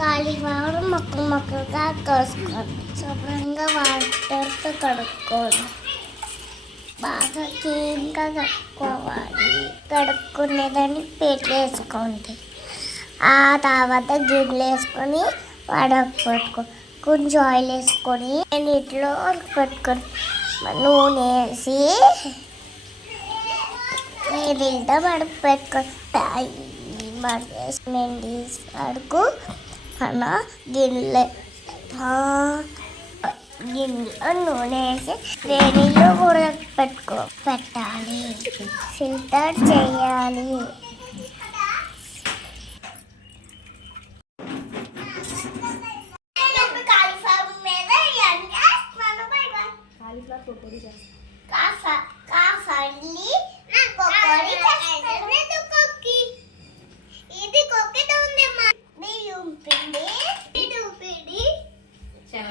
Cauliflower మొక్కలు మొక్కలుగా కోసుకోండి శుభ్రంగా వాటర్తో కడుక్కోండి బాగా క్లీన్గా కడుక్కోవాలి. కడుక్కునేదాన్ని పేట్లు వేసుకోండి. ఆ తర్వాత గిన్నెలు వేసుకొని వడపెట్టుకో పెట్టుకో కొంచెం ఆయిల్ వేసుకొని నీటిలో పెట్టుకొని నూనె వేసి నీళ్ళతో మడక పెట్టుకొని అడుగు మన గిన్నె గిన్నెలో నూనె వేసి వేడిలో కూడా పెట్టుకో పెట్టాలి. ఫిల్టర్ చేయాలి. కాలీఫ్లవర్ పకోడీ చేస్తాం.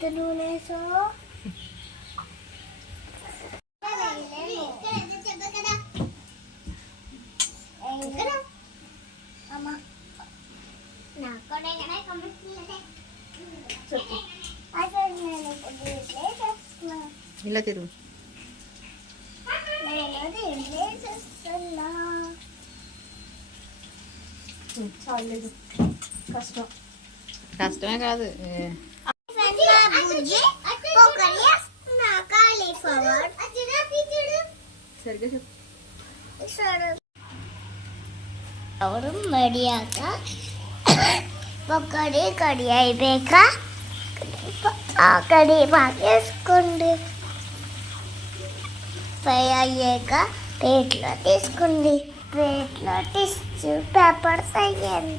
ఎంత నూనె వేసావు ఇలా తిరుగు కష్టమే కాదు ఒకటి కడి అయిపోయాక ఆ కడి బాగా వేసుకోండి ఫ్రై అయ్యాక ప్లేట్లో తీసుకోండి ప్లేట్లో టిష్యూ పేపర్ తగ్గాను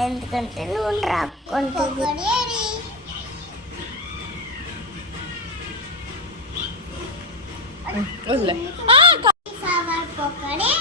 ఎందుకంటే నూనె ઓલે આ સાવર પકડે.